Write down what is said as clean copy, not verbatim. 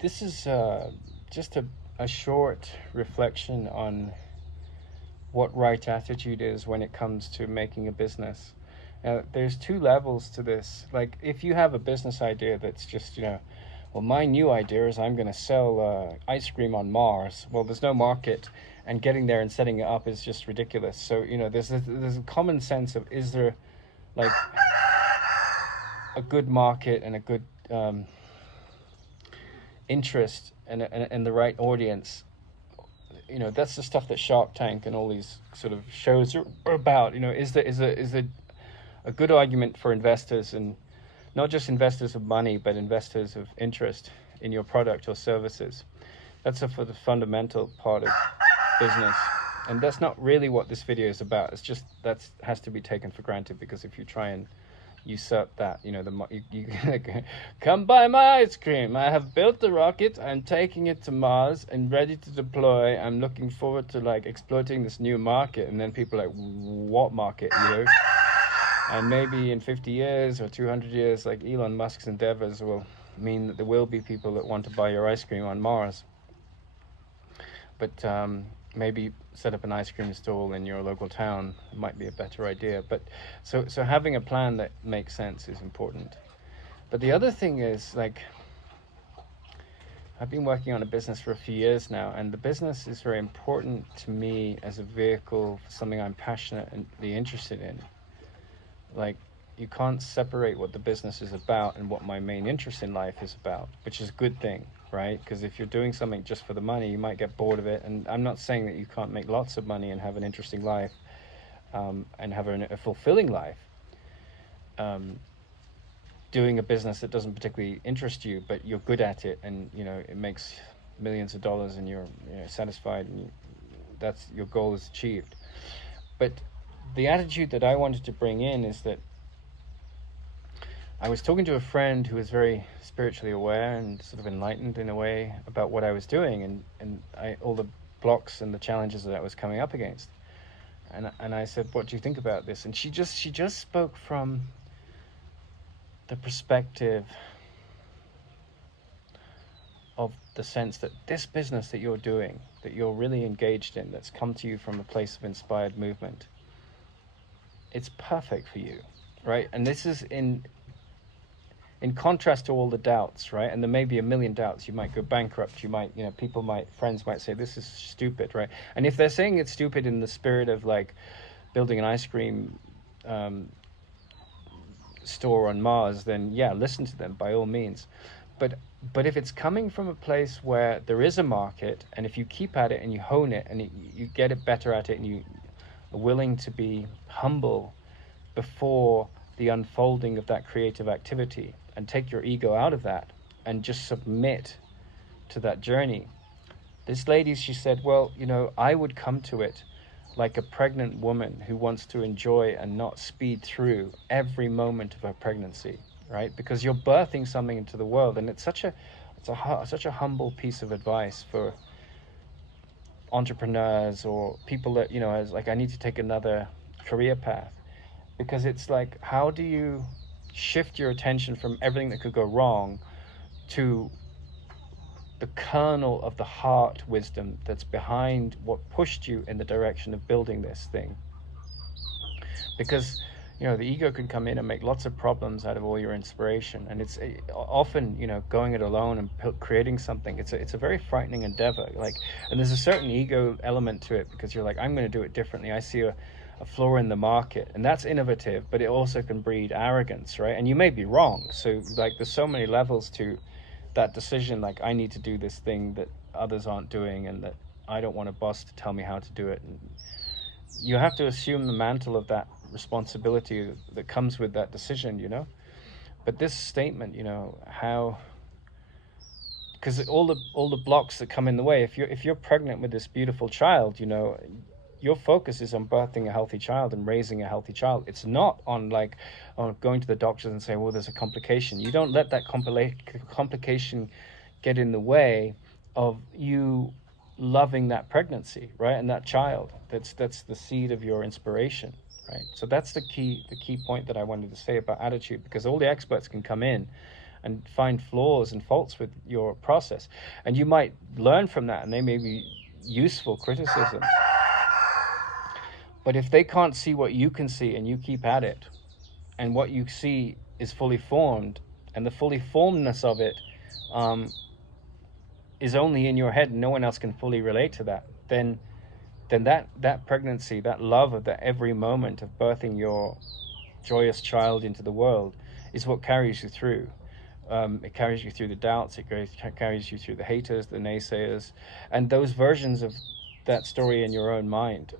this is just a short reflection on what right attitude is when it comes to making a business. There's two levels to this. Like, if you have a business idea that's just, well, my new idea is I'm going to sell ice cream on Mars. Well, there's no market, and getting there and setting it up is just ridiculous. So, there's a common sense of, is there like a good market and a good interest and the right audience. That's the stuff that Shark Tank and all these sort of shows are about. Is there a good argument for investors, and not just investors of money, but investors of interest in your product or services? That's for the fundamental part of business, and that's not really what this video is about. It's just that has to be taken for granted, because if you try and usurp that, you come buy my ice cream. I have built the rocket. I'm taking it to Mars and ready to deploy. I'm looking forward to exploiting this new market. And then people are like, what market? And maybe in 50 years or 200 years, like Elon Musk's endeavors will mean that there will be people that want to buy your ice cream on Mars. But maybe set up an ice cream stall in your local town might be a better idea. But so having a plan that makes sense is important. But the other thing is, I've been working on a business for a few years now, and the business is very important to me as a vehicle for something I'm passionately interested in. You can't separate what the business is about and what my main interest in life is about, which is a good thing, right? Because if you're doing something just for the money, you might get bored of it. And I'm not saying that you can't make lots of money and have an interesting life, and have a fulfilling life, doing a business that doesn't particularly interest you, but you're good at it, and it makes millions of dollars, and you're satisfied, and that's your goal is achieved. But the attitude that I wanted to bring in is that I was talking to a friend who was very spiritually aware and sort of enlightened in a way about what I was doing, and all the blocks and the challenges that I was coming up against. And I said, what do you think about this? And she just spoke from the perspective of the sense that this business that you're doing, that you're really engaged in, that's come to you from a place of inspired movement, it's perfect for you, right? And this is in contrast to all the doubts, right? And there may be a million doubts. You might go bankrupt. You might, friends might say, this is stupid, right? And if they're saying it's stupid in the spirit of building an ice cream store on Mars, then yeah, listen to them by all means. But if it's coming from a place where there is a market, and if you keep at it and you hone it and you get it better at it, and you are willing to be humble before the unfolding of that creative activity, and take your ego out of that and just submit to that journey. This lady, she said, well, I would come to it like a pregnant woman who wants to enjoy and not speed through every moment of her pregnancy, right? Because you're birthing something into the world, and it's such a humble piece of advice for entrepreneurs or people that, as I need to take another career path. Because it's how do you shift your attention from everything that could go wrong to the kernel of the heart wisdom that's behind what pushed you in the direction of building this thing? Because the ego can come in and make lots of problems out of all your inspiration, and it's often going it alone and creating something. It's a very frightening endeavor. And there's a certain ego element to it, because you're I'm going to do it differently. I see a flaw in the market, and that's innovative, but it also can breed arrogance, right? And you may be wrong. So there's so many levels to that decision. I need to do this thing that others aren't doing, and that I don't want a boss to tell me how to do it. And you have to assume the mantle of that responsibility that comes with that decision, But this statement, how, because all the blocks that come in the way, if you're pregnant with this beautiful child, your focus is on birthing a healthy child and raising a healthy child. It's not on on going to the doctors and say, well, there's a complication. You don't let that complication get in the way of you loving that pregnancy, right? And that child, that's the seed of your inspiration, right? So that's the key point that I wanted to say about attitude, because all the experts can come in and find flaws and faults with your process. And you might learn from that, and they may be useful criticisms. But if they can't see what you can see and you keep at it, and what you see is fully formed, and the fully formedness of it is only in your head and no one else can fully relate to that, then that pregnancy, that love of that every moment of birthing your joyous child into the world is what carries you through. It carries you through the doubts, it carries you through the haters, the naysayers, and those versions of that story in your own mind